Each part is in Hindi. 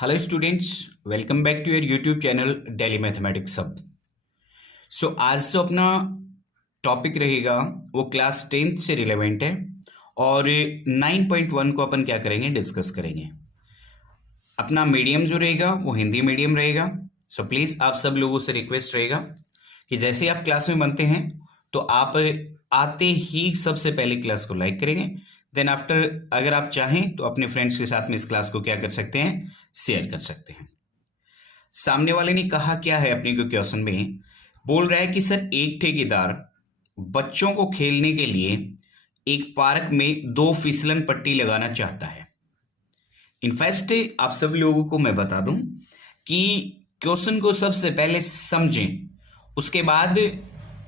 Hello students, welcome back to your YouTube channel daily mathematics सब। आज जो अपना टॉपिक रहेगा वो क्लास 10th से रिलेवेंट है और 9.1 को अपन क्या करेंगे, डिस्कस करेंगे। अपना मीडियम जो रहेगा वो हिंदी मीडियम रहेगा। सो प्लीज़ आप सब लोगों से रिक्वेस्ट रहेगा कि जैसे ही आप क्लास में बनते हैं तो आप आते ही सबसे पहले क्लास को लाइक करेंगे। देन आफ्टर अगर आप चाहें तो अपने फ्रेंड्स के साथ में इस क्लास को क्या कर सकते हैं, शेयर कर सकते हैं। सामने वाले ने कहा क्या है अपने को क्वेश्चन में, बोल रहा है कि सर एक ठेकेदार बच्चों को खेलने के लिए एक पार्क में 2 फिसलन पट्टी लगाना चाहता है। इनफैक्ट आप सभी लोगों को मैं बता दूं कि क्वेश्चन को सबसे पहले समझें, उसके बाद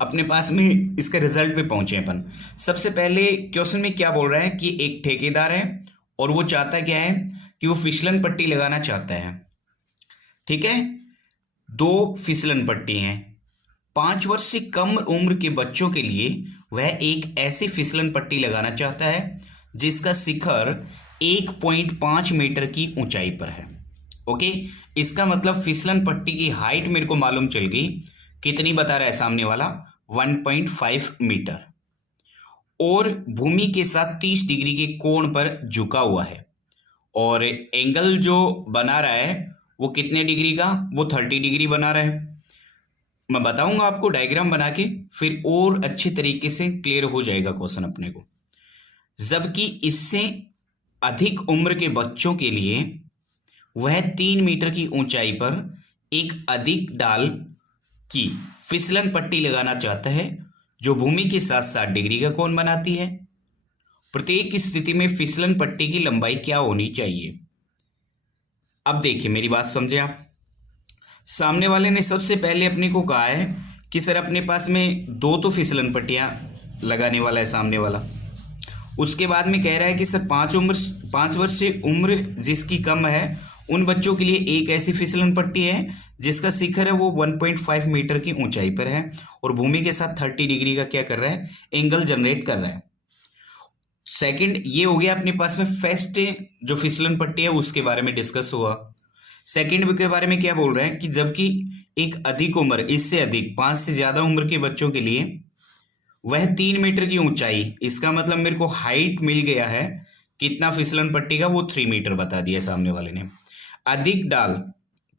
अपने पास में इसके रिजल्ट पे पहुंचे अपन। सबसे पहले क्वेश्चन में क्या बोल रहा है कि एक ठेकेदार है और वो चाहता क्या है कि वो फिसलन पट्टी लगाना चाहता है। ठीक है, 2 फिसलन पट्टी हैं। 5 वर्ष से कम उम्र के बच्चों के लिए वह एक ऐसी फिसलन पट्टी लगाना चाहता है जिसका शिखर 1.5 मीटर की ऊंचाई पर है। ओके, इसका मतलब फिसलन पट्टी की हाइट मेरे को मालूम चल गई। कितनी बता रहा है सामने वाला, 1.5 मीटर, और भूमि के साथ 30 डिग्री के कोण पर झुका हुआ है। और एंगल जो बना रहा है वो कितने डिग्री का, वो 30 डिग्री बना रहा है। मैं बताऊंगा आपको डायग्राम बना के, फिर और अच्छे तरीके से क्लियर हो जाएगा क्वेश्चन अपने को। जबकि इससे अधिक उम्र के बच्चों के लिए वह 3 मीटर की ऊंचाई पर एक अधिक डाल की फिसलन पट्टी लगाना चाहता है जो भूमि के साथ 60 डिग्री का कोण बनाती है। प्रत्येक स्थिति में फिसलन पट्टी की लंबाई क्या होनी चाहिए। अब देखिए मेरी बात समझे आप। सामने वाले ने सबसे पहले अपने को कहा है कि सर अपने पास में 2 तो फिसलन पट्टियां लगाने वाला है सामने वाला। उसके बाद में कह रहा है कि सर 5 वर्ष से उम्र जिसकी कम है उन बच्चों के लिए एक ऐसी फिसलन पट्टी है जिसका शिखर है वो 1.5 मीटर की ऊंचाई पर है और भूमि के साथ 30 डिग्री का क्या कर रहा है, एंगल जनरेट कर रहा है। सेकंड ये हो गया अपने पास में फर्स्ट जो फिसलन पट्टी है उसके बारे में डिस्कस हुआ। सेकंड के बारे में क्या बोल रहा है कि जबकि एक अधिक उम्र, इससे अधिक 5 से ज्यादा उम्र के बच्चों के लिए वह 3 मीटर की ऊंचाई, इसका मतलब मेरे को हाइट मिल गया है कितना फिसलन पट्टी का, वो 3 मीटर बता दिया सामने वाले ने। अधिक डाल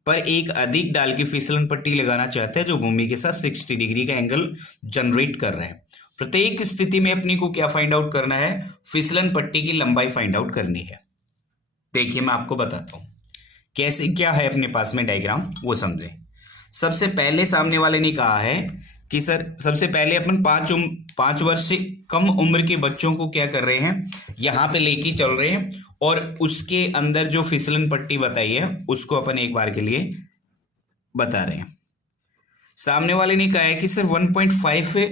पर एक अधिक डाल की फिसलन पट्टी लगाना चाहते हैं जो भूमि के साथ 60 डिग्री का एंगल जनरेट कर रहा है। प्रत्येक स्थिति में अपनी को क्या फाइंड आउट करना है, फिसलन पट्टी की लंबाई फाइंड आउट करनी है। देखिए मैं आपको बताता हूं कैसे क्या है अपने पास में डायग्राम, वो समझे। सबसे पहले सामने वाले ने कहा है कि सर सबसे पहले अपन 5 वर्ष से कम उम्र के बच्चों को क्या कर रहे हैं, यहां पे लेके चल रहे हैं और उसके अंदर जो फिसलन पट्टी बताई है उसको अपन एक बार के लिए बता रहे हैं। सामने वाले ने कहा है कि सर 1.5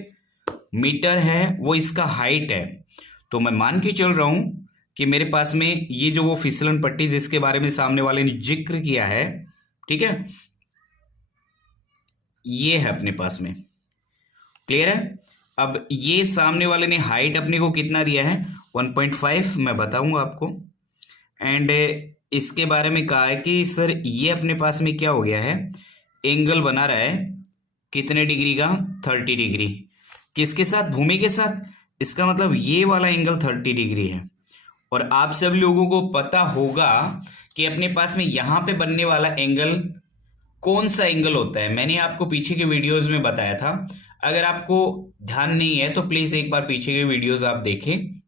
मीटर है वो इसका हाइट है, तो मैं मान के चल रहा हूं कि मेरे पास में ये जो वो फिसलन पट्टी जिसके बारे में सामने वाले ने जिक्र किया है, ठीक है, ये है अपने पास में। क्लियर है। अब ये सामने वाले ने हाइट अपने को कितना दिया है, 1.5, मैं बताऊंगा आपको। एंड इसके बारे में कहा है कि सर ये अपने पास में क्या हो गया है, एंगल बना रहा है कितने डिग्री का, 30 डिग्री। किसके साथ, भूमि के साथ। इसका मतलब ये वाला एंगल 30 डिग्री है। और आप सब लोगों को पता होगा कि अपने पास में यहां पे बनने वाला एंगल कौन सा एंगल होता है, मैंने आपको पीछे के वीडियोस में बताया था। अगर आपको ध्यान नहीं है तो प्लीज एक बार पीछे के वीडियोस आप देखें।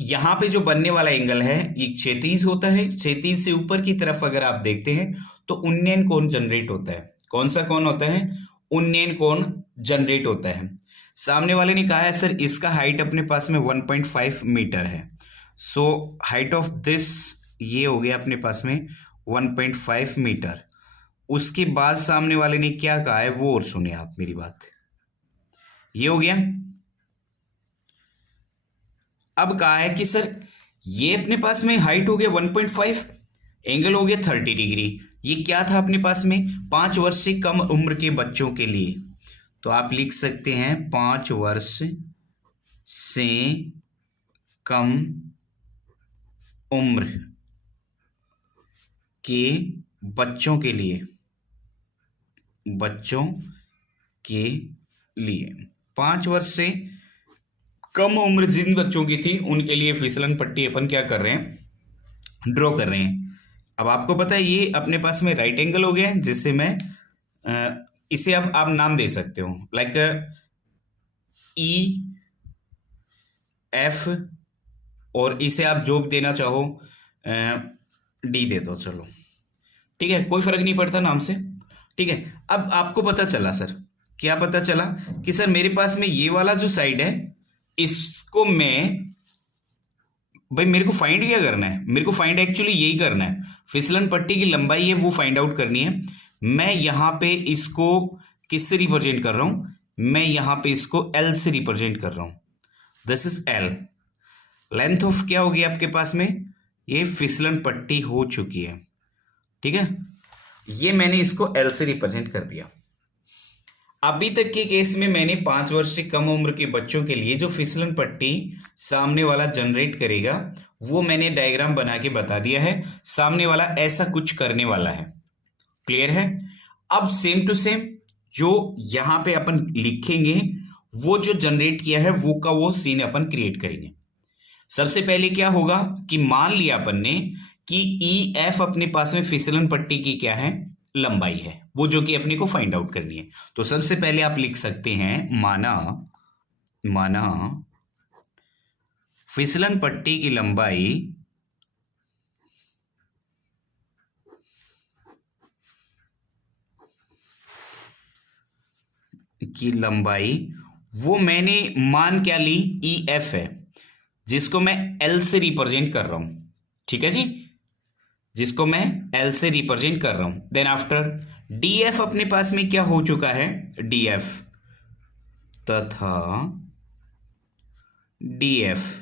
यहां पे जो बनने वाला एंगल है ये क्षैतिज होता है। क्षैतिज से ऊपर की तरफ अगर आप देखते हैं तो उन्नयन कोण जनरेट होता है। कौन सा कोण होता है, उन्नयन कोण जनरेट होता है। सामने वाले ने कहा है सर इसका हाइट अपने पास में 1.5 मीटर है। सो हाइट ऑफ दिस ये हो गया अपने पास में 1.5 मीटर। उसके बाद सामने वाले ने क्या कहा है वो और सुने आप मेरी बात। ये हो गया। अब कहा है कि सर ये अपने पास में हाइट हो गया 1.5, एंगल हो गया 30 डिग्री। ये क्या था अपने पास में, 5 वर्ष से कम उम्र के बच्चों के लिए। तो आप लिख सकते हैं 5 वर्ष से कम उम्र के बच्चों के लिए, बच्चों के लिए 5 वर्ष से कम उम्र जिन बच्चों की थी उनके लिए फिसलन पट्टी अपन क्या कर रहे हैं, ड्रॉ कर रहे हैं। अब आपको पता है ये अपने पास में राइट एंगल हो गया है, जिससे मैं इसे अब आप नाम दे सकते हो, लाइक ई एफ, और इसे आप जो देना चाहो डी दे दो, चलो ठीक है, कोई फर्क नहीं पड़ता नाम से। ठीक है, अब आपको पता चला सर, क्या पता चला कि सर मेरे पास में ये वाला जो साइड है इसको मैं, भाई मेरे को फाइंड क्या करना है, मेरे को फाइंड एक्चुअली यही करना है, फिसलन पट्टी की लंबाई है वो फाइंड आउट करनी है। मैं यहां पे इसको किससे रिप्रेजेंट कर रहा हूं, मैं यहां पे इसको एल से रिप्रेजेंट कर रहा हूं, this is L. Length of क्या होगी आपके पास में, ये फिसलन पट्टी हो चुकी है, ठीक है, ये मैंने इसको एल से रिप्रेजेंट कर दिया। अभी तक के केस में मैंने 5 वर्ष से कम उम्र के बच्चों के लिए जो फिसलन पट्टी सामने वाला जनरेट करेगा वो मैंने डायग्राम बना के बता दिया है, सामने वाला ऐसा कुछ करने वाला है, क्लियर है। अब सेम टू सेम जो यहां पे अपन लिखेंगे वो जो जनरेट किया है वो का वो सीन अपन क्रिएट करेंगे। सबसे पहले क्या होगा कि मान लिया अपन ने कि ई एफ अपने पास में फिसलन पट्टी की क्या है, लंबाई है, वो जो कि अपने को फाइंड आउट करनी है। तो सबसे पहले आप लिख सकते हैं माना फिसलन पट्टी की लंबाई वो मैंने मान क्या ली, ई एफ है, जिसको मैं एल से रिप्रेजेंट कर रहा हूं, ठीक है जी, जिसको मैं एल से रिप्रेजेंट कर रहा हूं। देन आफ्टर डी एफ अपने पास में क्या हो चुका है, डी एफ तथा D F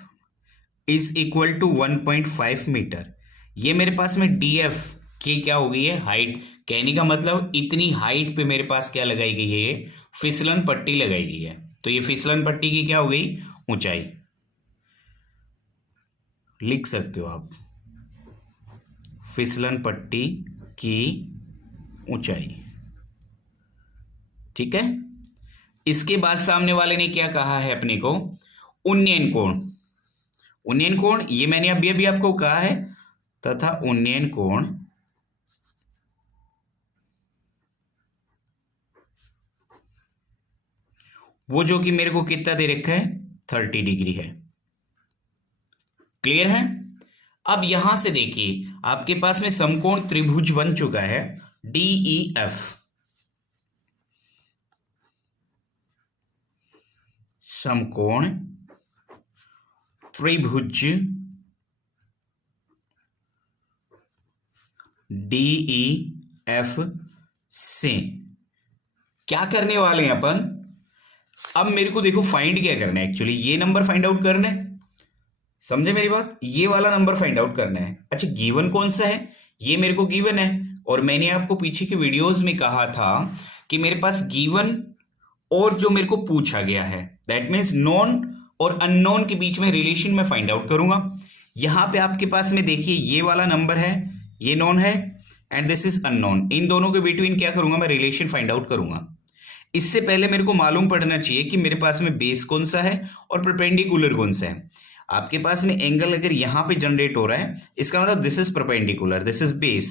is equal to 1.5 metre. ये मेरे पास में डी एफ की क्या हो गई है, हाइट। कहने का मतलब इतनी हाइट पे मेरे पास क्या लगाई गई है, ये फिसलन पट्टी लगाई गई है। तो ये फिसलन पट्टी की क्या हो गई, ऊंचाई, लिख सकते हो आप, फिसलन पट्टी की ऊंचाई, ठीक है। इसके बाद सामने वाले ने क्या कहा है अपने को, उन्नयन कोण। उन्नयन कोण ये मैंने अभी अभी आपको कहा है, तथा उन्नयन कोण वो जो कि मेरे को कितना दे रखा है, 30 डिग्री है, क्लियर है। अब यहां से देखिए आपके पास में समकोण त्रिभुज बन चुका है डीई एफ, समकोण त्रिभुज डीई एफ से क्या करने वाले हैं अपन, अब मेरे को देखो फाइंड क्या करना है, एक्चुअली ये नंबर फाइंड आउट करना है, समझे मेरी बात, ये वाला नंबर फाइंड आउट करना है। अच्छा गिवन कौन सा है, ये मेरे को गिवन है, और मैंने आपको पीछे के वीडियोस में कहा था कि मेरे पास गिवन और जो मेरे को पूछा गया है, दैट मीन्स नॉन और अननोन के बीच में रिलेशन में फाइंड आउट करूंगा। यहां पे आपके पास में देखिए ये वाला नंबर है, ये नॉन है एंड दिस इज अननोन, इन दोनों के बिटवीन क्या करूंगा, मैं रिलेशन फाइंड आउट करूंगा। इससे पहले मेरे को मालूम पड़ना चाहिए कि मेरे पास में बेस कौन सा है और परपेंडिकुलर कौन सा है। आपके पास में एंगल अगर यहां पे जनरेट हो रहा है, इसका मतलब this is perpendicular, this is base.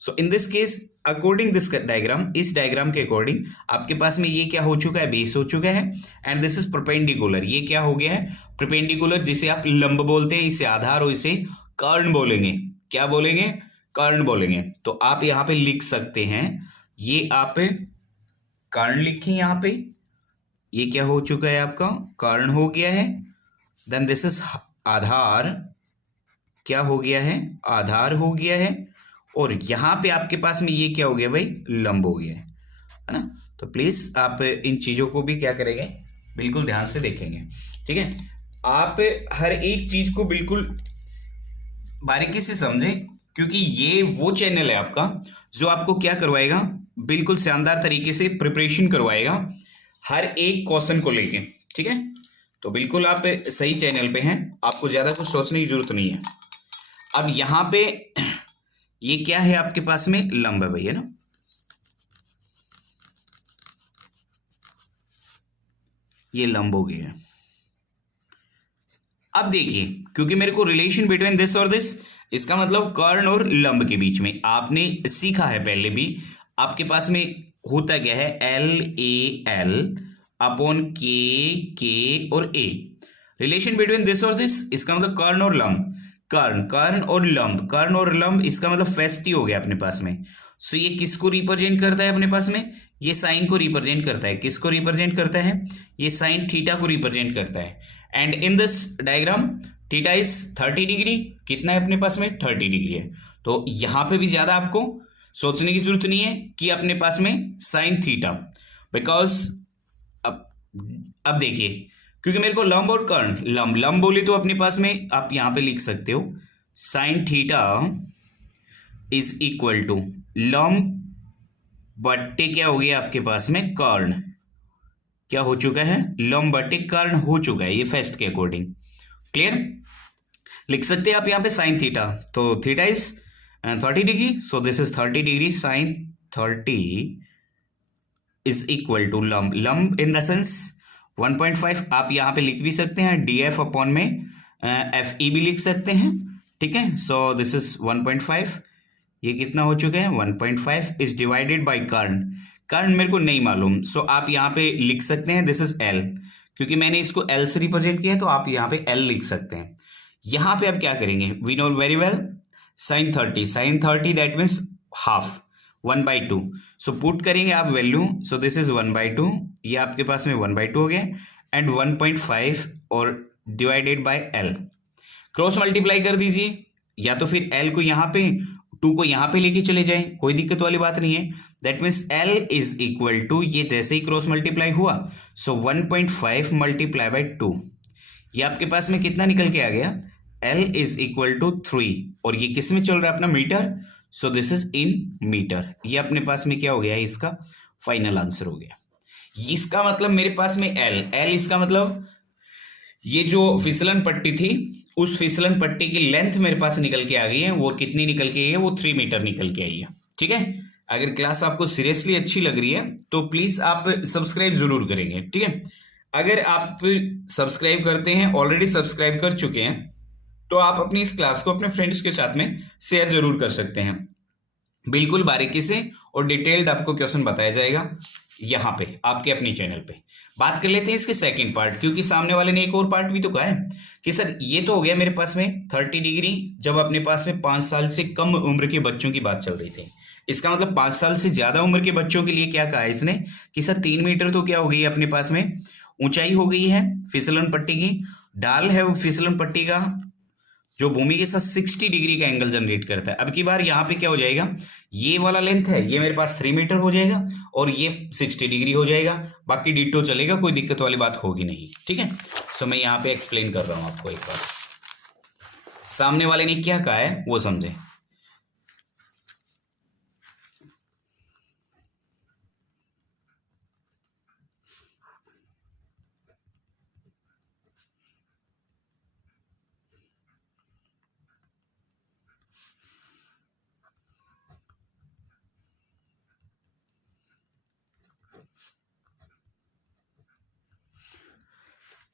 So in this case according this diagram, इस डायग्राम के अकॉर्डिंग आपके पास में ये क्या हो चुका है, बेस हो चुका है, एंड दिस इज परपेंडिकुलर, ये क्या हो गया है, परपेंडिकुलर, जिसे आप लंब बोलते हैं, इसे आधार और इसे कर्ण बोलेंगे। क्या बोलेंगे, कर्ण बोलेंगे। तो आप यहां पे लिख सकते हैं, ये आप कर्ण लिखें, यहां पे ये क्या हो चुका है, आपका कर्ण हो गया है। देन दिस इज आधार, क्या हो गया है, आधार हो गया है, और यहां पे आपके पास में ये क्या हो गया भाई, लंब हो गया है ना। तो प्लीज आप इन चीजों को भी क्या करेंगे, बिल्कुल ध्यान से देखेंगे, ठीक है। आप हर एक चीज को बिल्कुल बारीकी से समझें, क्योंकि ये वो चैनल है आपका जो आपको क्या करवाएगा, बिल्कुल शानदार तरीके से प्रिपरेशन करवाएगा हर एक क्वेश्चन को लेके, ठीक है। तो बिल्कुल आप सही चैनल पे हैं, आपको ज्यादा कुछ सोचने की जरूरत नहीं है। अब यहाँ पे ये क्या है आपके पास में, लंब है भैया ना, ये लंब हो गया। अब देखिए, क्योंकि मेरे को रिलेशन बिटवीन दिस और दिस, इसका मतलब कर्ण और लंब के बीच में आपने सीखा है पहले भी, आपके पास में होता क्या है, एल ए एल अपॉन के और ए। रिलेशन बिटवीन दिस और दिस, इसका मतलब कर्ण और लंब, कर्ण और लंब, कर्ण और लंब, इसका मतलब फेस्टी हो गया अपने पास में। सो ये किसको रिप्रेजेंट करता है अपने पास में, ये साइन को रिप्रेजेंट करता है। किसको रिप्रेजेंट करता है, ये साइन थीटा को रिप्रेजेंट करता है। And in this diagram theta is 30 degree, कितना है अपने पास में, 30 डिग्री है। तो यहां पे भी ज्यादा आपको सोचने की जरूरत नहीं है कि अपने पास में साइन थीटा, बिकॉज अब देखिए, क्योंकि मेरे को लंब और कर्ण, लंब बोले तो अपने पास में आप यहां पे लिख सकते हो sine theta is equal to लंब बट्टे क्या हो गया आपके पास में, कर्ण। क्या हो चुका है, लंब बट्टे कर्ण हो चुका है, ये फेस्ट के अकॉर्डिंग। क्लियर, लिख सकते हैं आप यहाँ पे साइन थीटा, तो theta is 30 degree, so this is 30 degree, sine 30 is equal to लंब इन द सेंस 1.5। आप यहाँ पे लिख भी सकते हैं डी एफ अपॉन में एफ ई भी लिख सकते हैं, ठीक है। सो दिस इज 1.5, ये कितना हो चुका है, 1.5 इज डिवाइडेड बाई कर्ण मेरे को नहीं मालूम, सो आप यहाँ पे लिख सकते हैं दिस इज एल, क्योंकि मैंने इसको एल से रिप्रेजेंट किया है तो आप यहाँ पे एल लिख सकते हैं। यहाँ पे आप क्या करेंगे, we know very well sine 30 that means half, 1/2, so put करेंगे आप वैल्यू, सो दिस इज 1/2, ये आपके पास में 1/2 हो गया, एंड 1.5 और divided by L, cross multiply कर दीजिए, या तो फिर एल को यहाँ पे 2 को यहाँ पे लेके चले जाएं, कोई दिक्कत वाली बात नहीं है। That means L is equal to, ये जैसे ही क्रॉस मल्टीप्लाई हुआ, सो 1.5 मल्टीप्लाई बाई 2, ये आपके पास में कितना निकल के आ गया, एल इज इक्वल टू 3, और ये किस में चल रहा है अपना, metre, so this is in metre. ये अपने पास में क्या हो गया, इसका फाइनल आंसर हो गया। इसका मतलब मेरे पास में एल इसका मतलब ये जो फिसलन पट्टी थी, उस फिसलन पट्टी की लेंथ मेरे पास निकल के आ गई है, वो कितनी निकल के आई है, वो 3 मीटर निकल के आई है, ठीक है। अगर क्लास आपको सीरियसली अच्छी लग रही है तो प्लीज आप सब्सक्राइब जरूर करेंगे, ठीक है। अगर आप सब्सक्राइब करते हैं, ऑलरेडी सब्सक्राइब कर चुके हैं, तो आप अपनी इस क्लास को अपने फ्रेंड्स के साथ में शेयर जरूर कर सकते हैं। बिल्कुल बारीकी से और डिटेल्ड आपको क्वेश्चन बताया जाएगा यहाँ पे आपके अपने चैनल पे। बात कर लेते हैं इसके सेकंड पार्ट, क्योंकि सामने वाले ने एक और पार्ट भी तो कहा है कि सर ये तो हो गया मेरे पास में 30 डिग्री, जब अपने पास में 5 साल से कम उम्र के बच्चों की बात चल रही थी। इसका मतलब 5 साल से ज्यादा उम्र के बच्चों के लिए क्या कहा है इसने कि सर 3 मीटर तो क्या हो गई अपने पास में ऊंचाई हो गई है फिसलन पट्टी की, डाल है वो फिसलन पट्टी का जो भूमि के साथ 60 डिग्री का एंगल जनरेट करता है। अब की बार यहाँ पे क्या हो जाएगा, ये वाला लेंथ है, ये मेरे पास 3 मीटर हो जाएगा और ये 60 डिग्री हो जाएगा, बाकी डिटो चलेगा, कोई दिक्कत वाली बात होगी नहीं, ठीक है। सो मैं यहाँ पे एक्सप्लेन कर रहा हूँ आपको, एक बार सामने वाले ने क्या कहा है वो समझे।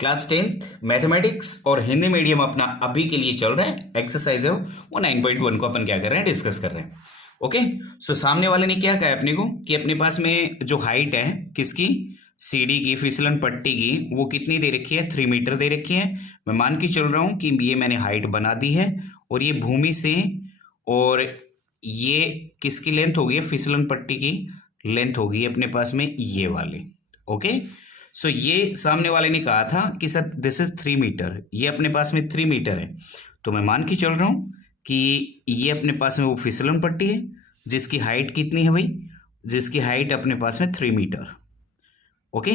क्लास 10th मैथमेटिक्स और हिंदी मीडियम अपना अभी के लिए चल रहा है, एक्सरसाइज है वो 9.1 को अपन क्या कर रहे हैं, डिस्कस कर रहे हैं। ओके, सो सामने वाले ने क्या कहा है अपने को कि अपने पास में जो हाइट है किसकी, सीढ़ी की, फिसलन पट्टी की, वो कितनी दे रखी है, 3 मीटर दे रखी है। मैं मान के चल रहा हूँ कि ये मैंने हाइट बना दी है, और ये भूमि से, और ये किसकी लेंथ होगी, फिसलन पट्टी की लेंथ होगी अपने पास में ये वाली। ओके, सो ये सामने वाले ने कहा था कि सर दिस इज 3 मीटर, ये अपने पास में 3 मीटर है, तो मैं मान के चल रहा हूँ कि ये अपने पास में वो फिसलन पट्टी है जिसकी हाइट कितनी है भाई, जिसकी हाइट अपने पास में 3 मीटर। ओके,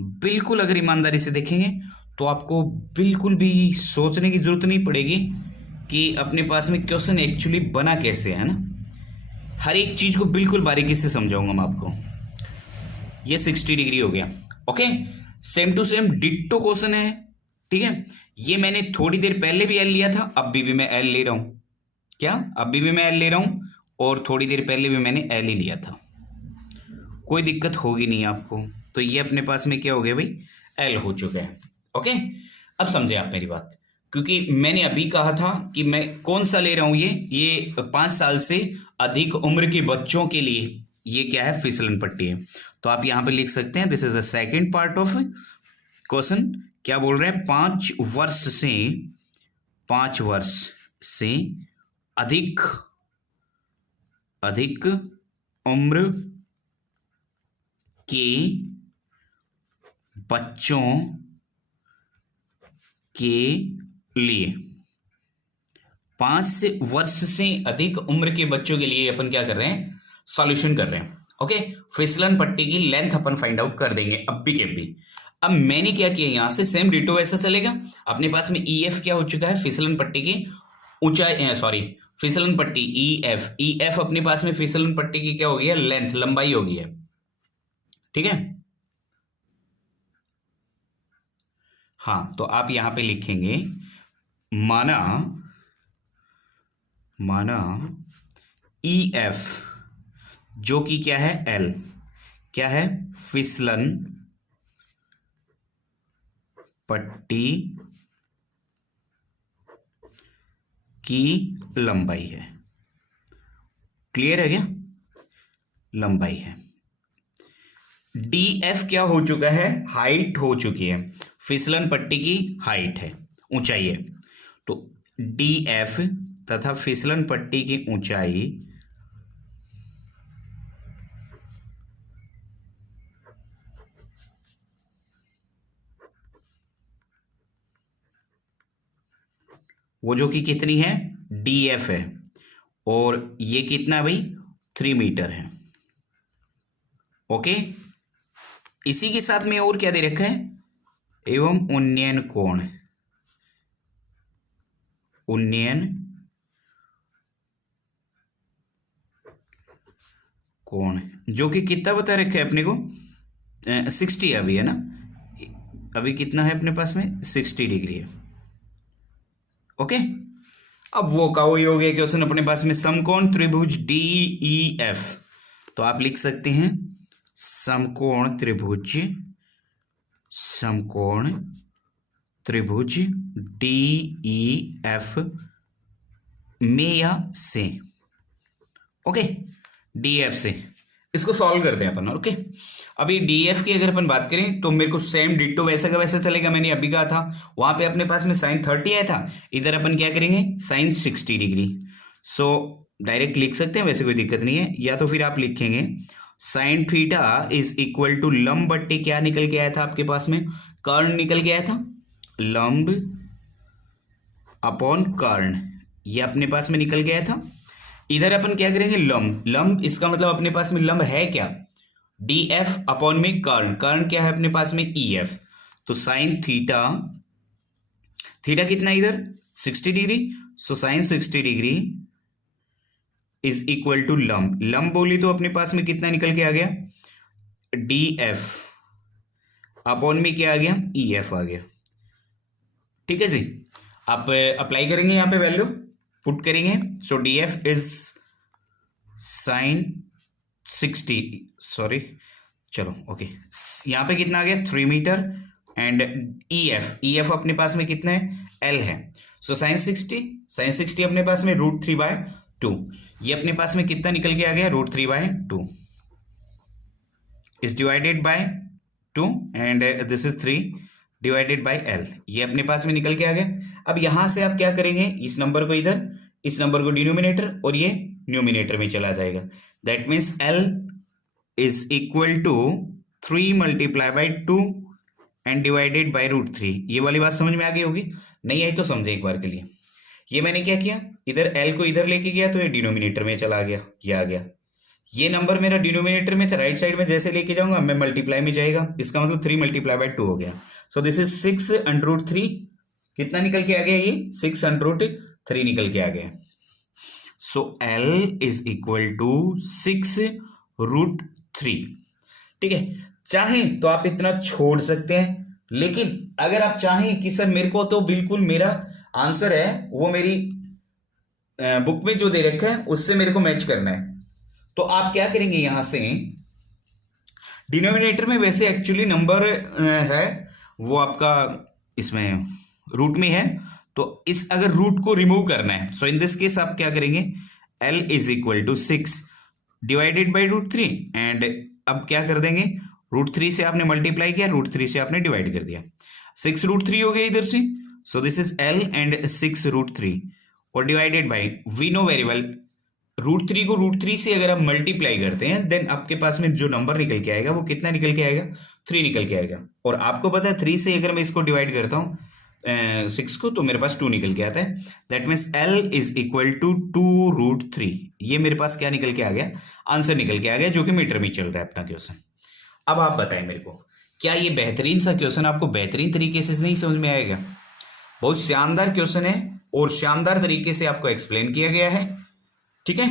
बिल्कुल अगर ईमानदारी से देखेंगे तो आपको बिल्कुल भी सोचने की जरूरत नहीं पड़ेगी कि अपने पास में क्वेश्चन एक्चुअली बना कैसे है ना, हर एक चीज को बिल्कुल बारीकी से समझाऊंगा मैं आपको। ये 60 डिग्री हो गया। Okay, same to same ditto question है, ठीक है। ये मैंने थोड़ी देर पहले भी एल लिया था, अभी भी मैं एल ले रहा हूं, क्या अभी भी मैं एल ले रहा हूं, और थोड़ी देर पहले भी मैंने एल ही लिया था, कोई दिक्कत होगी नहीं आपको। तो ये अपने पास में क्या हो गया भाई, एल हो चुका है। ओके, अब समझे आप मेरी बात, क्योंकि मैंने अभी कहा था कि मैं कौन सा ले रहा हूं, ये 5 साल से अधिक उम्र के बच्चों के लिए ये क्या है, फिसलन पट्टी है। तो आप यहां पे लिख सकते हैं, this is the second part of question. क्या बोल रहे हैं, 5 वर्ष से अधिक उम्र के बच्चों के लिए, 5 वर्ष से अधिक उम्र के बच्चों के लिए अपन क्या कर रहे हैं, सॉल्यूशन कर रहे हैं। ओके, फिसलन पट्टी की लेंथ अपन फाइंड आउट कर देंगे अभी के अभी। अब मैंने क्या किया, यहां से सेम डिटो वैसा चलेगा। अपने पास में ई एफ क्या हो चुका है, फिसलन पट्टी की ऊंचाई, सॉरी फिसलन पट्टी ई एफ अपने पास में फिसलन पट्टी की क्या हो गई है, लेंथ, लंबाई हो गई है। ठीक है, हाँ, तो आप यहां पे लिखेंगे माना ई एफ जो कि क्या है, एल, क्या है, फिसलन पट्टी की लंबाई है। क्लियर है क्या, लंबाई है। डी एफ क्या हो चुका है, हाइट हो चुकी है, फिसलन पट्टी की हाइट है, ऊंचाई है। तो डी एफ तथा फिसलन पट्टी की ऊंचाई वो जो कि कितनी है, डी एफ है, और ये कितना भाई, 3 मीटर है। ओके, इसी के साथ में और क्या दे रखा है, एवं उन्नयन कोण जो कि कितना बता रखा है अपने को, 60 अभी है ना, अभी कितना है अपने पास में, 60 डिग्री है। ओके, अब वो का वही हो गया क्वेश्चन अपने पास में, समकोण त्रिभुज डी ई एफ। तो आप लिख सकते हैं समकोण त्रिभुज डी ई एफ में या से। ओके, डी एफ से इसको सॉल्व करते हैं अपन। ओके, अभी डी एफ की अगर अपन बात करें तो मेरे को सेम डिट्टो वैसा का वैसा चलेगा, मैंने अभी कहा था वहां पे अपने पास में साइन 30 आया था, इधर अपन क्या करेंगे, साइन 60 डिग्री। सो डायरेक्ट लिख सकते हैं, वैसे कोई दिक्कत नहीं है। या तो फिर आप लिखेंगे sine theta is equal to लंब बट्टे क्या निकल के आया था आपके पास में, कर्ण निकल के आया था, लंब अपॉन कर्ण, ये अपने पास में निकल गया था। इधर अपन क्या करेंगे, लंब इसका मतलब अपने पास में लंब है क्या, डी एफ अपॉन में कर्ण क्या है अपने पास में, ई एफ। तो साइन थीटा कितना इधर 60 degree, so sine 60 degree is equal to लंब बोली तो अपने पास में कितना निकल के आ गया, डी एफ अपॉन में क्या आ गया, ई एफ आ गया। ठीक है जी, आप अप्लाई करेंगे यहां पे वैल्यू पुट करेंगे। So D F is sine 60, sorry चलो ओके, यहां पे कितना आ गया 3 मीटर, एंड ई एफ अपने पास में कितना है, एल है। सो साइन 60 अपने पास में √3/2, ये अपने पास में कितना निकल के आ गया, √3/2 is divided by 2 and this is 3 divided by L, ये अपने पास में निकल के आ गया। अब यहां से आप क्या करेंगे, इस नंबर को इधर, इस नंबर को डिनोमिनेटर और ये न्यूमिनेटर में चला जाएगा। That means L is equal to 3 multiply by 2 and divided by √3। ये वाली बात समझ में आ गई होगी, नहीं आई तो समझे एक बार के लिए। ये मैंने क्या किया, इधर एल को इधर लेके गया तो ये डिनोमिनेटर में चला गया, ये आ गया। ये नंबर मेरा डिनोमिनेटर में था, राइट साइड में जैसे लेके जाऊंगा मैं मल्टीप्लाई में जाएगा, इसका मतलब 3 मल्टीप्लाई बाई 2 हो गया। सो दिस इज 6√3, कितना निकल के आ गया, ये 6√3 निकल के आ गया। सो L इज इक्वल टू 6√3। ठीक है, चाहें तो आप इतना छोड़ सकते हैं, लेकिन अगर आप चाहें कि सर मेरे को तो बिल्कुल मेरा आंसर है वो मेरी बुक में जो दे रखा है उससे मेरे को मैच करना है। तो आप क्या करेंगे, यहां से डिनोमिनेटर में वैसे एक्चुअली नंबर है वो आपका इसमें रूट में है, तो इस अगर रूट को रिमूव करना है, सो इन दिस केस आप क्या करेंगे, l is equal to 6 divided by √3, and अब क्या कर देंगे, √3 से आपने मल्टीप्लाई किया, √3 से आपने डिवाइड कर दिया, 6√3 हो गया इधर से, so this is l and 6√3 और divided by, we know very well √3 को √3 से अगर आप मल्टीप्लाई करते हैं देन आपके पास में जो नंबर निकल के आएगा वो कितना निकल के आएगा, 3 निकल के आएगा। और आपको पता है 3 से अगर मैं इसको डिवाइड करता हूं 6 को, तो मेरे पास 2 निकल के आता है। That means l is equal to 2√3। ये मेरे पास क्या निकल के आ गया, आंसर निकल के आ गया, जो कि मीटर में चल रहा है अपना क्वेश्चन। अब आप बताएं मेरे को, क्या ये बेहतरीन सा क्वेश्चन आपको बेहतरीन तरीके से नहीं समझ में आएगा? बहुत शानदार क्वेश्चन है और शानदार तरीके से आपको एक्सप्लेन किया गया है, ठीक है।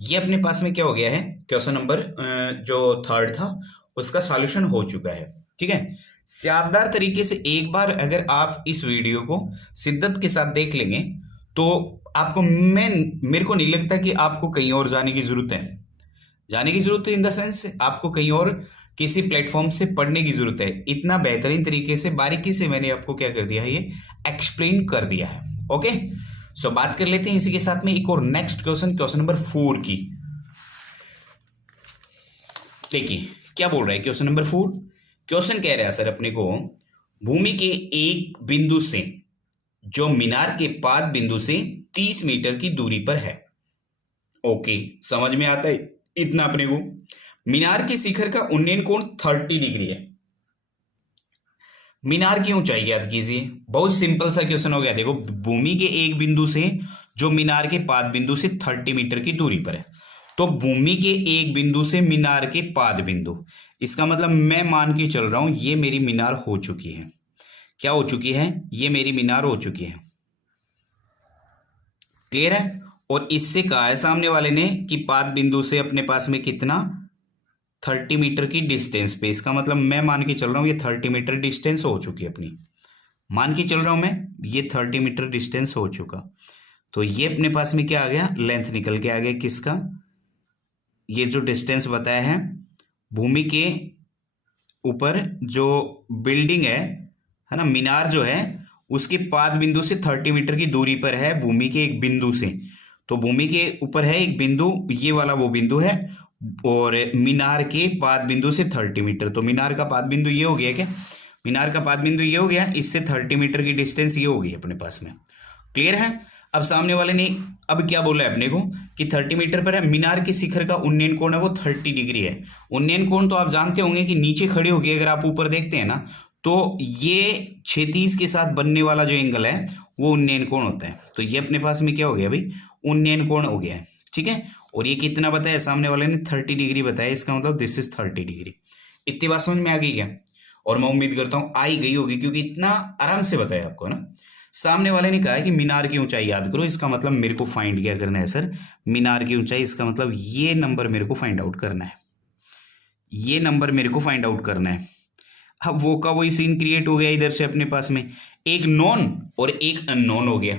ये अपने पास में क्या हो गया है, क्वेश्चन नंबर जो 3rd था उसका सॉल्यूशन हो चुका है, ठीक है। शानदार तरीके से एक बार अगर आप इस वीडियो को शिद्दत के साथ देख लेंगे तो आपको मेरे को नहीं लगता कि आपको कहीं और जाने की जरूरत है। जाने की जरूरत है इन द सेंस आपको कहीं और किसी प्लेटफॉर्म से पढ़ने की जरूरत है। इतना बेहतरीन तरीके से बारीकी से मैंने आपको क्या कर दिया है, ये एक्सप्लेन कर दिया है। ओके, सो बात कर लेते हैं इसी के साथ में एक और नेक्स्ट क्वेश्चन, क्वेश्चन नंबर 4 की। देखिए क्या बोल रहा है क्वेश्चन नंबर 4। क्वेश्चन कह रहा है सर अपने को, भूमि के एक बिंदु से जो मीनार के पाद बिंदु से 30 मीटर की दूरी पर है। ओके, समझ में आता है इतना अपने को। मीनार के शिखर का उन्नयन कोण 30 डिग्री है। मीनार की ऊंचाई याद कीजिए, बहुत सिंपल सा क्वेश्चन हो गया। देखो, भूमि के एक बिंदु से जो मीनार के पाद बिंदु से 30 मीटर की दूरी पर है, तो भूमि के एक बिंदु से मीनार के पाद बिंदु, इसका मतलब मैं मान के चल रहा हूं ये मेरी मीनार हो चुकी है। क्या हो चुकी है, ये मेरी मीनार हो चुकी है। क्लियर है। और इससे कहा है सामने वाले ने कि पाद बिंदु से अपने पास में कितना, 30 मीटर की डिस्टेंस पे, इसका मतलब मैं मान के चल रहा हूं ये 30 मीटर डिस्टेंस हो चुकी है अपनी, मान के चल रहा हूं मैं ये 30 मीटर डिस्टेंस हो चुका। तो ये अपने पास में क्या आ गया, लेंथ निकल के आ गया किसका, ये जो डिस्टेंस बताया है भूमि के ऊपर जो बिल्डिंग है ना, मीनार जो है उसके पाद बिंदु से 30 मीटर की दूरी पर है भूमि के एक बिंदु से। तो भूमि के ऊपर है एक बिंदु, ये वाला वो बिंदु है, और मीनार के पाद बिंदु से 30 मीटर। तो मीनार का पाद बिंदु ये हो गया क्या, मीनार का पाद बिंदु ये हो गया, इससे 30 मीटर की डिस्टेंस ये हो गई अपने पास में। क्लियर है। अब सामने वाले ने अब क्या बोला है अपने को कि 30 मीटर पर है। मीनार के शिखर का उन्नयन कोण है वो 30 डिग्री है। उन्नयन कोण तो आप जानते होंगे कि नीचे खड़े होके अगर आप ऊपर देखते हैं ना, तो ये क्षैतिज के साथ बनने वाला जो एंगल है वो उन्नयन कोण होता है। तो ये अपने पास में क्या हो गया भाई, उन्नयन कोण हो गया है, ठीक है। और ये कितना बताया सामने वाले ने, 30 डिग्री बताया, इसका मतलब दिस इज 30 डिग्री। इतनी बात समझ में आ गई क्या? और मैं उम्मीद करता हूं आई गई होगी, क्योंकि इतना आराम से बताया आपको ना। सामने वाले ने कहा है कि मीनार की ऊंचाई याद करो, इसका मतलब मेरे को फाइंड क्या करना है सर, मीनार की ऊंचाई, इसका मतलब ये नंबर मेरे को फाइंड आउट करना है, ये नंबर मेरे को फाइंड आउट करना है। अब वो का वही सीन क्रिएट हो गया इधर से अपने पास में, एक नॉन और एक अननोन हो गया।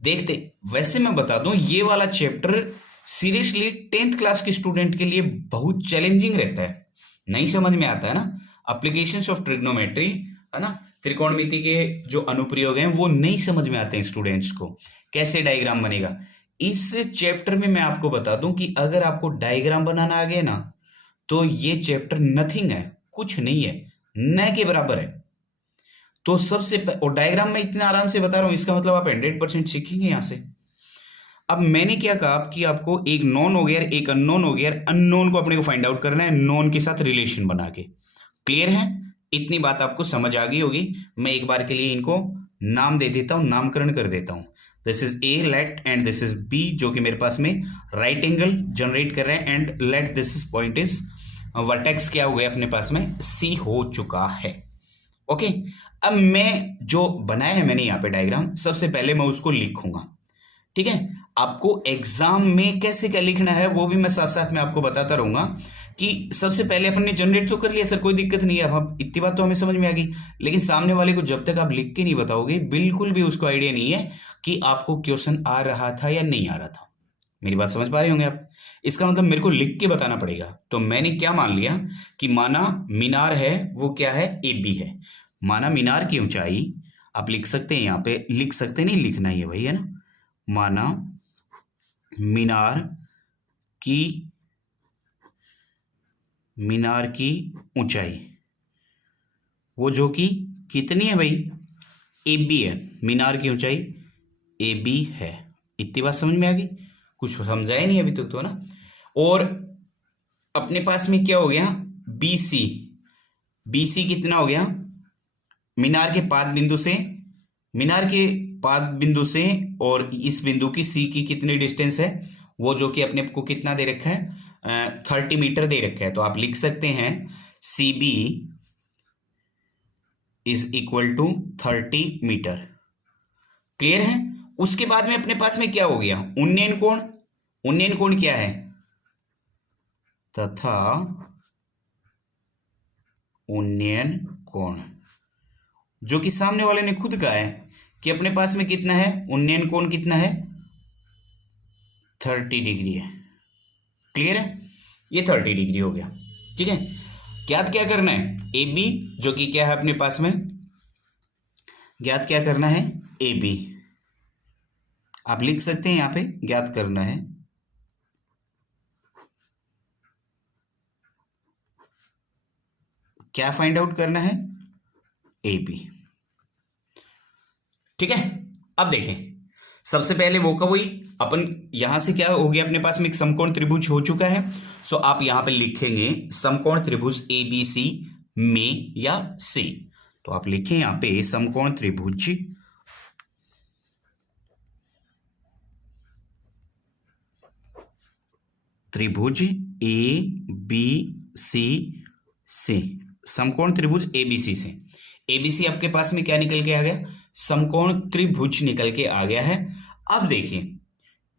देखते, वैसे मैं बता दूं ये वाला चैप्टर सीरियसली 10th क्लास के स्टूडेंट के लिए बहुत चैलेंजिंग रहता है, नहीं समझ में आता है ना। एप्लीकेशंस ऑफ ट्रिग्नोमेट्री है ना, त्रिकोणमिति के जो अनुप्रयोग हैं वो नहीं समझ में आते हैं स्टूडेंट्स को, कैसे डायग्राम बनेगा। इस चैप्टर में मैं आपको बता दूं कि अगर आपको डायग्राम बनाना आ गया ना, तो ये चैप्टर नथिंग है, कुछ नहीं है, न के बराबर है। तो सबसे और डायग्राम में इतना आराम से बता रहा हूं, इसका मतलब आप 100% सीखेंगे यहां से। अब मैंने क्या कहा कि आपको एक नॉन हो गया, एक अननोन हो गया, अननोन को अपने को फाइंड आउट करना है नॉन के साथ रिलेशन बना के। क्लियर है, इतनी बात आपको समझ आ गई होगी। मैं एक बार के लिए इनको नाम दे देता हूं, नामकरण कर देता हूं। This is A let and this is B, जो कि मेरे पास में राइट एंगल जनरेट कर रहे हैं, and let this is point is vertex क्या हो गया अपने पास में, सी हो चुका है। ओके, अब मैं जो बनाया है मैंने यहाँ पे डायग्राम, सबसे पहले मैं उसको लिखूंगा, ठीक है। आपको एग्जाम में कैसे क्या लिखना है वो भी मैं साथ साथ में आपको बताता रहूंगा कि सबसे पहले अपन ने जनरेट तो कर लिया सर, कोई दिक्कत नहीं है, अब इतनी बात तो हमें समझ में आ गई, लेकिन सामने वाले को जब तक आप लिख के नहीं बताओगे बिल्कुल भी उसको आइडिया नहीं है कि आपको क्वेश्चन आ रहा था या नहीं आ रहा था। मेरी बात समझ पा रहे होंगे आप? इसका मतलब मेरे को लिख के बताना पड़ेगा। तो मैंने क्या मान लिया कि माना मीनार है वो क्या है, ए बी है। माना मीनार की ऊंचाई, आप लिख सकते हैं, यहाँ पे लिख सकते नहीं, लिखना ही है भाई, है ना। माना मीनार की ऊंचाई वो जो कि कितनी है भाई, ए बी है। मीनार की ऊंचाई ए बी है। इतनी बात समझ में आ गई? कुछ समझाया नहीं अभी तक तो ना। और अपने पास में क्या हो गया, बी सी। बी सी कितना हो गया, मीनार के पाद बिंदु से और इस बिंदु की सी की कितनी डिस्टेंस है, वो जो कि अपने को कितना दे रखा है, 30 मीटर दे रखा है। तो आप लिख सकते हैं C B is equal to 30 metre. Clear है? उसके बाद में अपने पास में क्या हो गया, उन्नयन कोण। उन्नयन कोण क्या है, तथा उन्नयन कोण, जो कि सामने वाले ने खुद कहा है कि अपने पास में कितना है, उन्नयन कोण कितना है, 30 डिग्री है। क्लियर है? ये 30 डिग्री हो गया। ठीक है, ज्ञात क्या करना है, ए बी, जो कि क्या है अपने पास में, ज्ञात क्या करना है, ए बी। आप लिख सकते हैं यहां पे ज्ञात करना है क्या, फाइंड आउट करना है, ए बी। ठीक है, अब देखें, सबसे पहले वो का वही अपन यहां से क्या हो गया, अपने पास में एक समकोण त्रिभुज हो चुका है। सो आप यहां पे लिखेंगे समकोण त्रिभुज ए बी सी में या सी। तो आप लिखें यहां पे समकोण त्रिभुज ए बी सी से, समकोण त्रिभुज एबीसी से। एबीसी आपके पास में क्या निकल के आ गया, समकोण त्रिभुज निकल के आ गया है। अब देखिए,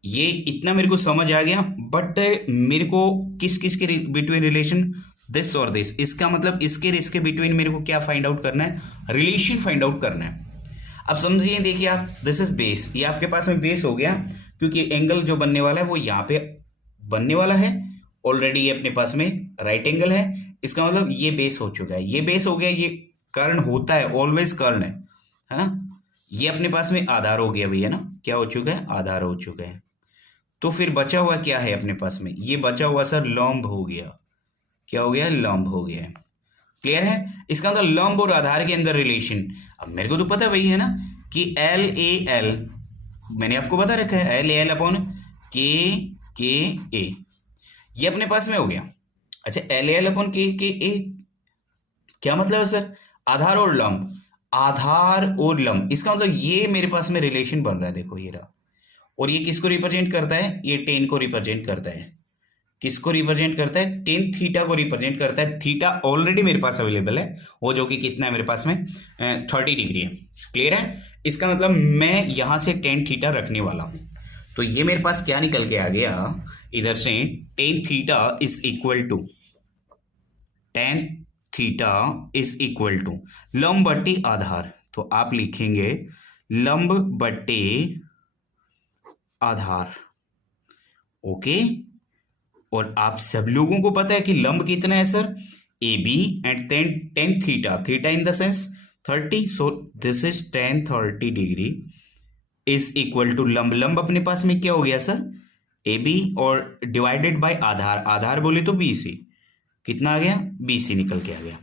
ये इतना मेरे को समझ आ गया, बट मेरे को किस किस के बिटवीन रिलेशन, दिस और दिस, इसका मतलब इसके बिटवीन मेरे को क्या फाइंड आउट करना है, रिलेशन फाइंड आउट करना है। अब समझिए, देखिए आप, दिस इज बेस, ये आपके पास में बेस हो गया, क्योंकि एंगल जो बनने वाला है वो यहाँ पे बनने वाला है ऑलरेडी, ये अपने पास में राइट एंगल है। इसका मतलब ये बेस हो चुका है, ये बेस हो गया, ये कर्ण होता है, ऑलवेज कर्ण है ना। ये अपने पास में आधार हो गया भैया ना, क्या हो चुका है, आधार हो चुका है। तो फिर बचा हुआ क्या है अपने पास में, ये बचा हुआ सर लंब हो गया। क्या हो गया, लंब हो गया। क्लियर है? इसका मतलब लंब और आधार के अंदर रिलेशन। अब मेरे को तो पता वही है ना कि एल ए एल, मैंने आपको बता रखा है, एल ए एल अपॉन के ए, ये अपने पास में हो गया। अच्छा, एल ए एल अपॉन के ए क्या मतलब है सर, आधार और लंब, आधार और लंब। इसका मतलब ये मेरे पास में रिलेशन बन रहा है, देखो ये रहा। और ये किसको रिप्रेजेंट करता है, ये टेन को रिप्रेजेंट करता है। किसको रिप्रेजेंट करता है, टेन थीटा को रिप्रेजेंट करता है। थीटा ऑलरेडी मेरे पास अवेलेबल है, वो जो कि कितना है मेरे पास में, 30 डिग्री है। क्लियर है? इसका मतलब मैं यहां से टेन थीटा रखने वाला हूं। तो ये मेरे पास क्या निकल के आ गया इधर से, tan theta is equal to, tan theta is equal to लंब बट्टे आधार। तो आप लिखेंगे लंब बट्टे आधार। ओके, और आप सब लोगों को पता है कि लंब कितना है sir, A B, and tan theta, theta in the sense 30, so this is tan 30 degree is equal to लंब। लंब अपने पास में क्या हो गया सर, ए बी, और डिवाइडेड बाय आधार, आधार बोले तो बी सी, कितना आ गया, बी सी निकल के आ गया।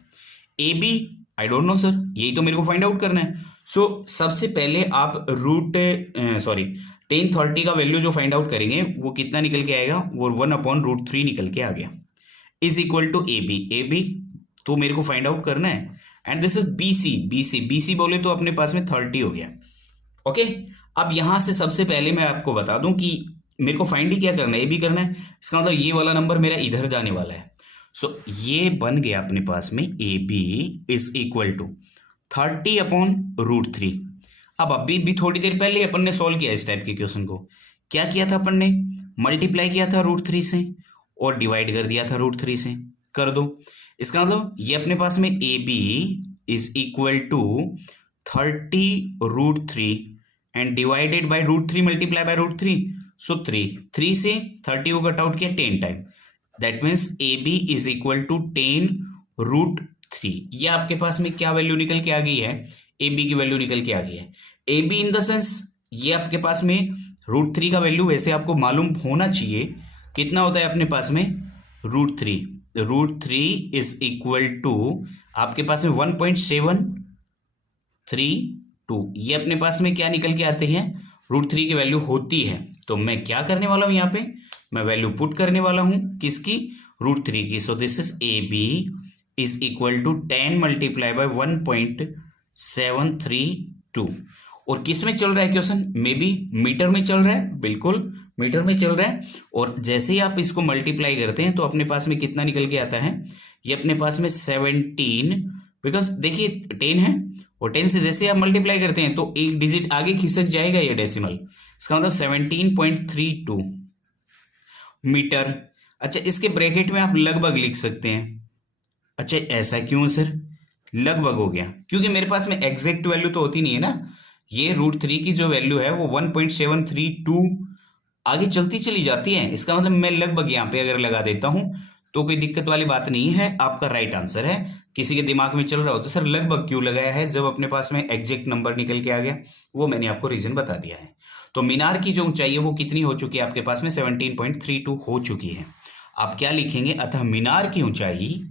A B I don't know sir, यही तो मेरे को फाइंड आउट करना है। सो सबसे पहले आप टेन 30 का वैल्यू जो फाइंड आउट करेंगे वो कितना निकल के आएगा, वो 1/√3 निकल के आ गया, is equal to A B. A B तो मेरे को फाइंड आउट करना है, and this is B C. B C बोले तो अपने पास में 30 हो गया। ओके, अब यहां से सबसे पहले मैं आपको बता दूं कि मेरे को फाइंड ही क्या करना है, ए बी करना है। इसका मतलब ये वाला नंबर मेरा इधर जाने वाला है। सो ये बन गया अपने पास में, A B is equal to 30/√3। अब अभी भी थोड़ी देर पहले अपन ने सॉल्व किया इस टाइप के क्वेश्चन को। क्या किया था अपन ने, मल्टीप्लाई किया था √3 से, और डिवाइड कर दिया था √3 से, कर दो। इसका मतलब ये अपने पास में A B is equal to 30√3 and divided by √3 multiply by √3, so 3 से 30 को कट आउट किया 10 time, that means A B is equal to 10√3। ये आपके पास में क्या वैल्यू निकल के आ गई है, ए बी की वैल्यू निकल के आ गई है। A be in the sense ये आपके पास में √3 का वैल्यू वैसे आपको मालूम होना चाहिए कितना होता है अपने पास में, √3 इज इक्वल टू आपके पास में 1.732। ये अपने पास में क्या निकल के आते हैं, √3 की वैल्यू होती है। तो मैं क्या करने वाला हूं, यहाँ पे मैं वैल्यू पुट करने वाला हूं किसकी, √3 की। So this is A B is equal to 10 multiply by 1.732। और किस में चल रहा है क्वेश्चन, मे बी मीटर में चल रहा है, बिल्कुल मीटर में चल रहा है। और जैसे ही आप इसको मल्टीप्लाई करते हैं तो अपने पास में कितना निकल के आता है, ये अपने पास में 17, बिकॉज देखिए 10 है और 10 से जैसे आप मल्टीप्लाई करते हैं तो एक डिजिट आगे खिसक जाएगा ये डेसिमल, इसका मतलब 17.32 मीटर। अच्छा, इसके ब्रैकेट में आप लगभग लिख सकते हैं। अच्छा, ऐसा क्यों सर, लगभग हो गया क्योंकि मेरे पास में एग्जैक्ट वैल्यू तो होती नहीं है ना। ये √3 की जो वैल्यू है वो 1.732 आगे चलती चली जाती है, इसका मतलब मैं लगभग यहाँ पे अगर लगा देता हूं तो कोई दिक्कत वाली बात नहीं है, आपका राइट आंसर है। किसी के दिमाग में चल रहा हो तो सर लगभग क्यों लगाया है जब अपने पास में एग्जैक्ट नंबर निकल के आ गया, वो मैंने आपको रीजन बता दिया है। तो मीनार की जो ऊंचाई है वो कितनी हो चुकी है आपके पास में, 17.32 हो चुकी है। आप क्या लिखेंगे, अतः मीनार की ऊंचाई,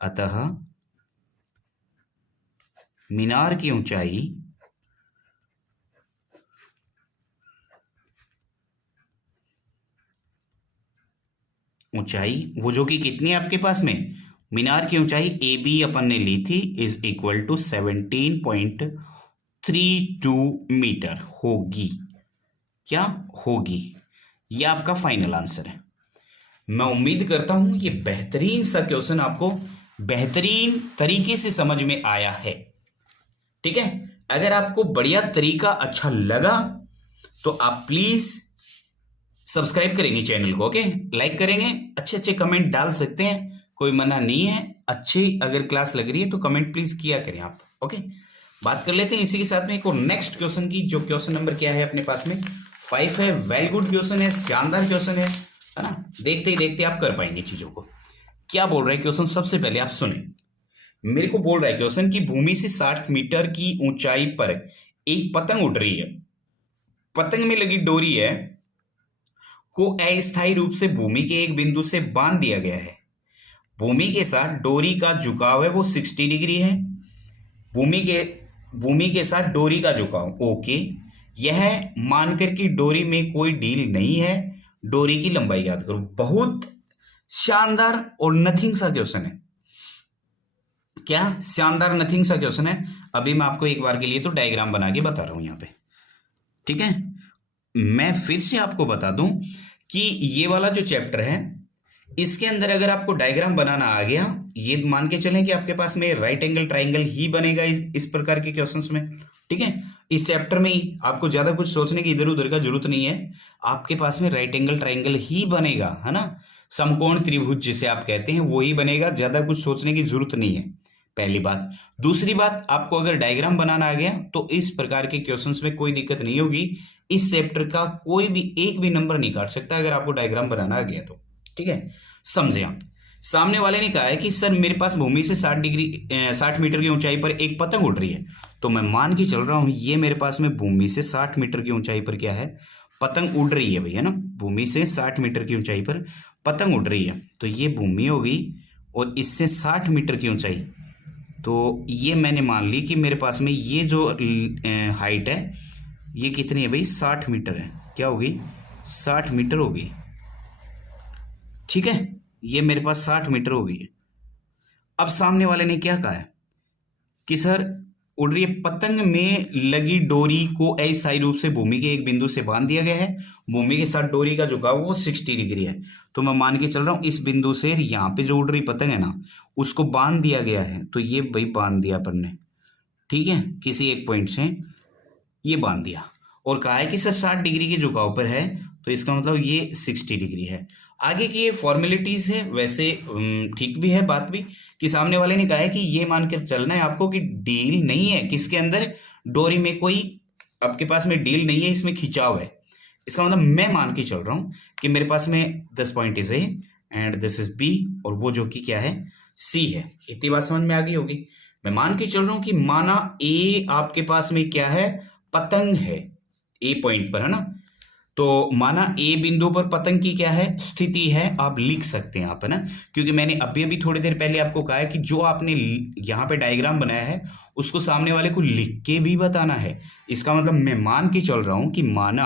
अतः मीनार की ऊंचाई वो जो कि कितनी है आपके पास में, मीनार की ऊंचाई ए बी अपन ने ली थी इज इक्वल टू 17.32 मीटर होगी। क्या होगी, यह आपका फाइनल आंसर है। मैं उम्मीद करता हूं ये बेहतरीन सा क्वेश्चन आपको बेहतरीन तरीके से समझ में आया है। ठीक है, अगर आपको बढ़िया तरीका अच्छा लगा तो आप प्लीज सब्सक्राइब करेंगे चैनल को, ओके, लाइक करेंगे, अच्छे अच्छे कमेंट डाल सकते हैं, कोई मना नहीं है। अच्छी अगर क्लास लग रही है तो कमेंट प्लीज किया करें आप, ओके। बात कर लेते हैं इसी के साथ में एक और नेक्स्ट क्वेश्चन की, जो क्वेश्चन नंबर क्या है अपने पास में 5 है। वेरी गुड क्वेश्चन है, शानदार क्वेश्चन है ना। देखते ही देखते आप कर पाएंगे चीजों को। क्या बोल रहा है क्वेश्चन, सबसे पहले आप सुने। मेरे को बोल रहा है क्वेश्चन की भूमि से 60 मीटर की ऊंचाई पर एक पतंग उड़ रही है, पतंग में लगी डोरी है को अस्थायी रूप से भूमि के एक बिंदु से बांध दिया गया है। भूमि के साथ डोरी का झुकाव है वो 60 डिग्री है। भूमि के साथ डोरी का झुकाव, ओके। यह मानकर कि डोरी में कोई ढील नहीं है, डोरी की लंबाई याद करो। बहुत शानदार और नथिंग सा क्वेश्चन है। क्या शानदार नथिंग सा क्वेश्चन है। अभी मैं आपको एक बार के लिए तो डायग्राम बना के बता रहा हूं यहां पे, ठीक है। मैं फिर से आपको बता दूं कि ये वाला जो चैप्टर है इसके अंदर अगर आपको डायग्राम बनाना आ गया, ये मान के चलें कि आपके पास में राइट एंगल ट्राइंगल ही बनेगा इस प्रकार के क्वेश्चंस में, ठीक है। इस चैप्टर में ही आपको ज्यादा कुछ सोचने की इधर उधर का जरूरत नहीं है, आपके पास में राइट एंगल ट्राइंगल ही बनेगा, है ना। समकोण त्रिभुज जिसे आप कहते हैं वो ही बनेगा, ज्यादा कुछ सोचने की जरूरत नहीं है, पहली बात। दूसरी बात, आपको अगर डायग्राम बनाना आ गया तो इस प्रकार के क्वेश्चंस में कोई दिक्कत नहीं होगी। इस चैप्टर का कोई भी एक भी नंबर नहीं काट सकता अगर आपको डायग्राम बनाना आ गया तो, ठीक है। समझे आप। सामने वाले ने कहा है कि सर मेरे पास भूमि से 60 मीटर की ऊंचाई पर एक पतंग उड़ रही है, तो मैं मान के चल रहा हूं ये मेरे पास में भूमि से 60 मीटर की ऊंचाई पर क्या है, पतंग उड़ रही है भैया ना। भूमि से 60 मीटर की ऊंचाई पर पतंग उड़ रही है, तो ये भूमि होगी और इससे 60 मीटर की ऊंचाई, तो ये मैंने मान ली कि मेरे पास में ये जो हाइट है ये कितनी है भाई, 60 मीटर है। क्या होगी, 60 मीटर होगी, ठीक है। ये मेरे पास 60 मीटर होगी। अब सामने वाले ने क्या कहा है कि सर उड़ रही पतंग में लगी डोरी को अस्थायी रूप से भूमि के एक बिंदु से बांध दिया गया है, भूमि के साथ डोरी का झुकाव वो 60 डिग्री है। तो मैं मान के चल रहा हूं इस बिंदु से यहाँ पे जो उड़ रही पतंग है ना उसको बांध दिया गया है, तो ये भाई बांध दिया अपन ने, ठीक है, किसी एक पॉइंट से ये बांध दिया। और कहा है कि सर 60 डिग्री के झुकाव पर है, तो इसका मतलब ये 60 डिग्री है। आगे की ये फॉर्मेलिटीज है, वैसे ठीक भी है बात भी कि सामने वाले ने कहा है कि ये मानकर चलना है आपको कि डील नहीं है किसके अंदर, डोरी में कोई आपके पास में डील नहीं है, इसमें खिंचाव है। इसका मतलब मैं मान के चल रहा हूं कि मेरे पास में this point is A and this is B, और वो जो कि क्या है, सी है। इतनी बात समझ में आ गई होगी। मैं मान के चल रहा हूं कि माना ए आपके पास में क्या है, पतंग है ए पॉइंट पर, है ना। तो माना ए बिंदु पर पतंग की क्या है, स्थिति है, आप लिख सकते हैं आप, है ना। क्योंकि मैंने अभी थोड़ी देर पहले आपको कहा है कि जो आपने यहाँ पे डायग्राम बनाया है उसको सामने वाले को लिख के भी बताना है। इसका मतलब मैं मान के चल रहा हूं कि माना,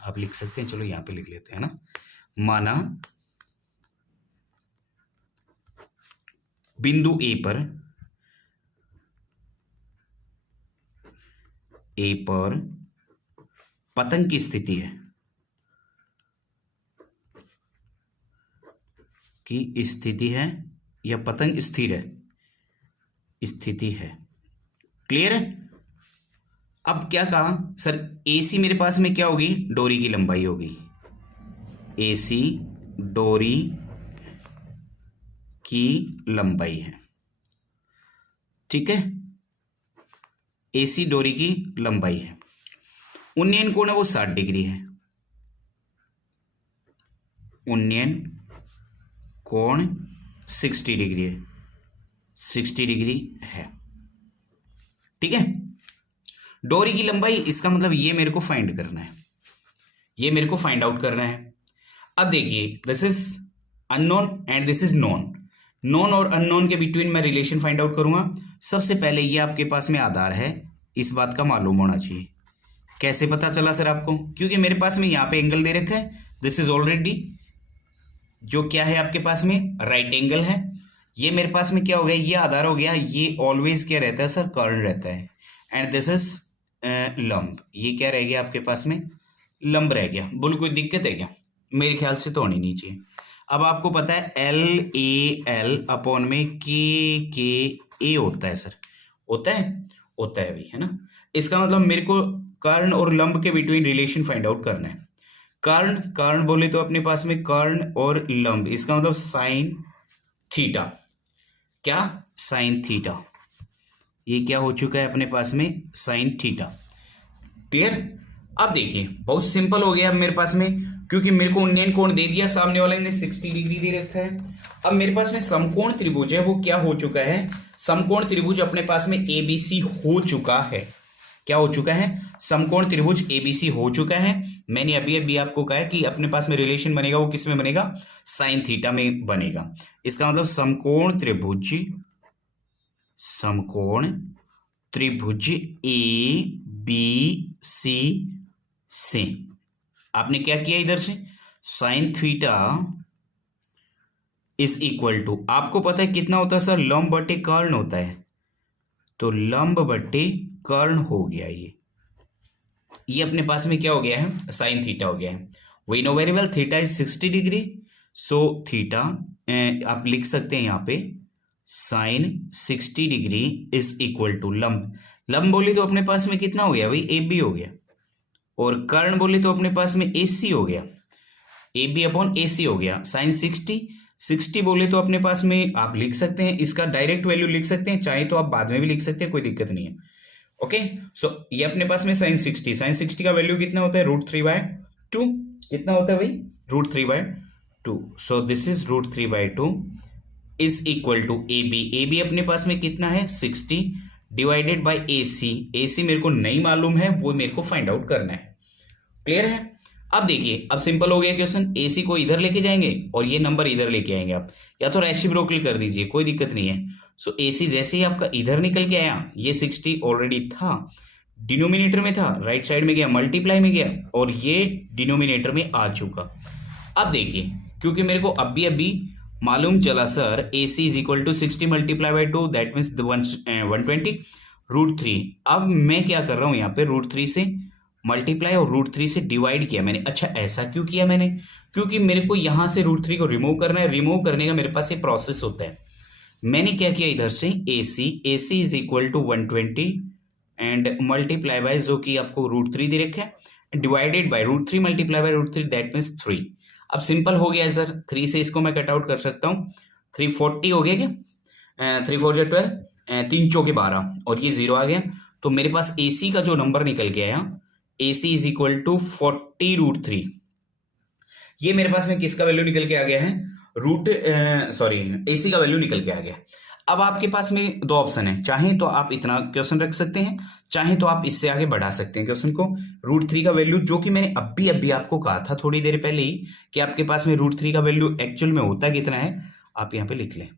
आप लिख सकते हैं, चलो यहां पे लिख लेते हैं ना, माना बिंदु ए पर पतंग की स्थिति है, की स्थिति है या पतंग स्थिर है, स्थिति है। क्लियर है। अब क्या कहा सर, एसी मेरे पास में क्या होगी, डोरी की लंबाई होगी, एसी डोरी की लंबाई है, ठीक है, एसी डोरी की लंबाई है। उन्नयन कोण है वो 60 डिग्री है, उन्नयन कोण 60 डिग्री है, 60 डिग्री है, ठीक है। डोरी की लंबाई, इसका मतलब ये मेरे को फाइंड करना है, ये मेरे को फाइंड आउट करना है। अब देखिए this is unknown and this is known, known और अननोन के बिटवीन मैं रिलेशन फाइंड आउट करूंगा। सबसे पहले ये आपके पास में आधार है, इस बात का मालूम होना चाहिए। कैसे पता चला सर आपको, क्योंकि मेरे पास में यहाँ पे एंगल दे रखा है, दिस इज ऑलरेडी जो क्या है आपके पास में राइट एंगल है। ये मेरे पास में क्या हो गया, ये आधार हो गया, ये ऑलवेज क्या रहता है सर, कर्ण रहता है। एंड दिस इज लंब, ये क्या रह गया आपके पास में, लंब रह गया। बोल कोई दिक्कत है क्या, मेरे ख्याल से तो होनी नहीं चाहिए। अब आपको पता है एल ए एल अपॉन में के ए होता है सर, होता है भाई, है ना। इसका मतलब मेरे को कर्ण और लंब के बिटवीन रिलेशन फाइंड आउट करना है। कर्ण बोले तो अपने पास में कर्ण और लंब, इसका मतलब साइन थीटा, क्या साइन थीटा, ये क्या हो चुका है अपने पास में, साइन थीटा। क्लियर। अब देखिए बहुत सिंपल हो गया अब मेरे पास में, क्योंकि मेरे को उन्नयन कोण दे दिया, सामने वाले ने 60 डिग्री दे रखा है। अब मेरे पास में समकोण त्रिभुज है, वो क्या हो चुका है, समकोण त्रिभुज अपने पास में एबीसी हो चुका है। क्या हो चुका है, समकोण त्रिभुज एबीसी हो चुका है। मैंने अभी आपको कहा है कि अपने पास में रिलेशन बनेगा वो किस में बनेगा, साइन थीटा में बनेगा। इसका मतलब समकोण त्रिभुज ए बी सी से आपने क्या किया, इधर से sine theta is equal to, आपको पता है कितना होता है सर, लंब बटे कर्ण होता है, तो लंब बटे कर्ण हो गया। ये अपने पास में क्या हो गया है, साइन थीटा हो गया है। We know very well theta is 60 degree, so theta आप लिख सकते हैं यहाँ पे sine 60 degree is equal to लंब बोली तो अपने पास में कितना हो गया भाई, ए बी हो गया, और कर्ण बोले तो अपने पास में ए सी हो गया, ए बी अपॉन ए सी हो गया। साइन 60 बोले तो अपने पास में आप लिख सकते हैं, इसका डायरेक्ट वैल्यू लिख सकते हैं, चाहे तो आप बाद में भी लिख सकते हैं, कोई दिक्कत नहीं है। ओके, सो ये अपने पास में साइन 60 का वैल्यू कितना होता है, √3/2, कितना होता है भाई, √3/2। So this is √3/2 is equal to A B अपने पास में कितना है 60 डिवाइडेड बाय ए सी मेरे को नहीं मालूम है, वो मेरे को फाइंड आउट करना है। क्लियर है। अब देखिए अब सिंपल हो गया क्वेश्चन, ए सी को इधर लेके जाएंगे और ये नंबर इधर लेके आएंगे आप, या तो रेसिप्रोकल कर दीजिए, कोई दिक्कत नहीं है। सो ए सी जैसे ही आपका इधर निकल के आया, ये 60 ऑलरेडी था, डिनोमिनेटर में था, राइट साइड में गया, मल्टीप्लाई में गया, और ये डिनोमिनेटर में आ चुका। अब देखिए क्योंकि मेरे को अभी मालूम चला sir A C is equal to 60 multiply by 2 that means 120 √3। अब मैं क्या कर रहा हूं यहाँ पे, √3 से मल्टीप्लाई और √3 से डिवाइड किया मैंने। अच्छा ऐसा क्यों किया मैंने, क्योंकि मेरे को यहाँ से √3 को रिमूव करना है, रिमूव करने का मेरे पास ये प्रोसेस होता है। मैंने क्या किया इधर से A C is equal to 120 and multiply by जो कि आपको √3 दे रखा है, divided by √3 multiply by √3 that means 3। अब सिंपल हो गया है सर, 3 से इसको मैं कट आउट कर सकता हूँ, 340 हो गया क्या, 3 4 जो 12, 3 चौके 12 और ये 0 आ गया। तो मेरे पास ए सी का जो नंबर निकल के आया, ए सी इज इक्वल टू 40√3। ये मेरे पास में किसका वैल्यू निकल के आ गया है, ए सी का वैल्यू निकल के आ गया। अब आपके पास में दो ऑप्शन है, चाहे तो आप इतना क्वेश्चन रख सकते हैं, चाहे तो आप इससे आगे बढ़ा सकते हैं क्वेश्चन को। √3 का वैल्यू, जो कि मैंने अभी आपको कहा था थोड़ी देर पहले ही, कि आपके पास में √3 का वैल्यू एक्चुअल में होता कितना है, आप यहाँ पे लिख लें,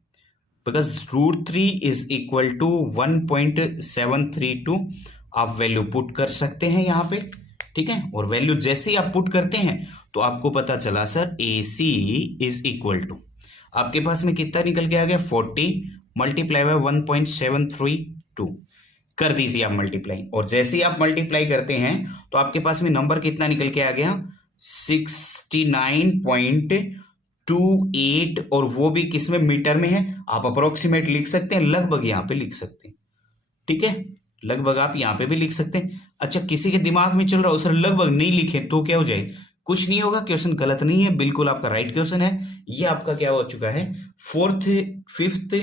बिकॉज √3 इज इक्वल टू 1.732 आप वैल्यू पुट कर सकते हैं यहाँ पे, ठीक है। और वैल्यू जैसे ही आप पुट करते हैं तो आपको पता चला sir A C is equal to, आपके पास में कितना निकल के आ गया, 40 मल्टीप्लाई बाय 1.732 कर दीजिए आप मल्टीप्लाई। और जैसे ही आप मल्टीप्लाई करते हैं तो आपके पास में नंबर कितना निकल के आ गया, 69.28, और वो भी किस में, मीटर में है। आप अप्रोक्सीमेट लिख सकते हैं, लगभग यहाँ पे लिख सकते हैं, ठीक है, लगभग आप यहाँ पे भी लिख सकते हैं। अच्छा, किसी के दिमाग में चल रहा हो सर लगभग नहीं लिखे तो क्या हो जाए, कुछ नहीं होगा, क्वेश्चन गलत नहीं है, बिल्कुल आपका राइट क्वेश्चन है। ये आपका क्या हो चुका है, 5th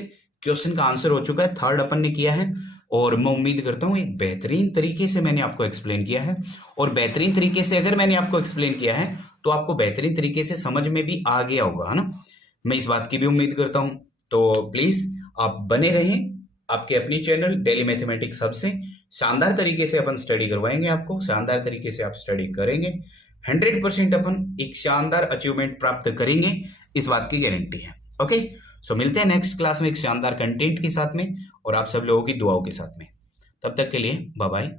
क्वेश्चन का आंसर हो चुका है, 3rd अपन ने किया है। और मैं उम्मीद करता हूं एक बेहतरीन तरीके से मैंने आपको एक्सप्लेन किया है, और बेहतरीन तरीके से अगर मैंने आपको एक्सप्लेन किया है तो आपको बेहतरीन तरीके से समझ में भी आ गया होगा, है ना। मैं इस बात की भी उम्मीद करता हूं। तो प्लीज आप बने रहें आपके अपनी चैनल डेली मैथमेटिक्स हब से। शानदार तरीके से अपन स्टडी करवाएंगे आपको, शानदार तरीके से आप स्टडी करेंगे, 100% अपन एक शानदार अचीवमेंट प्राप्त करेंगे, इस बात की गारंटी है। ओके, सो मिलते हैं नेक्स्ट क्लास में एक शानदार कंटेंट के साथ में और आप सब लोगों की दुआओं के साथ में। तब तक के लिए बाय बाय।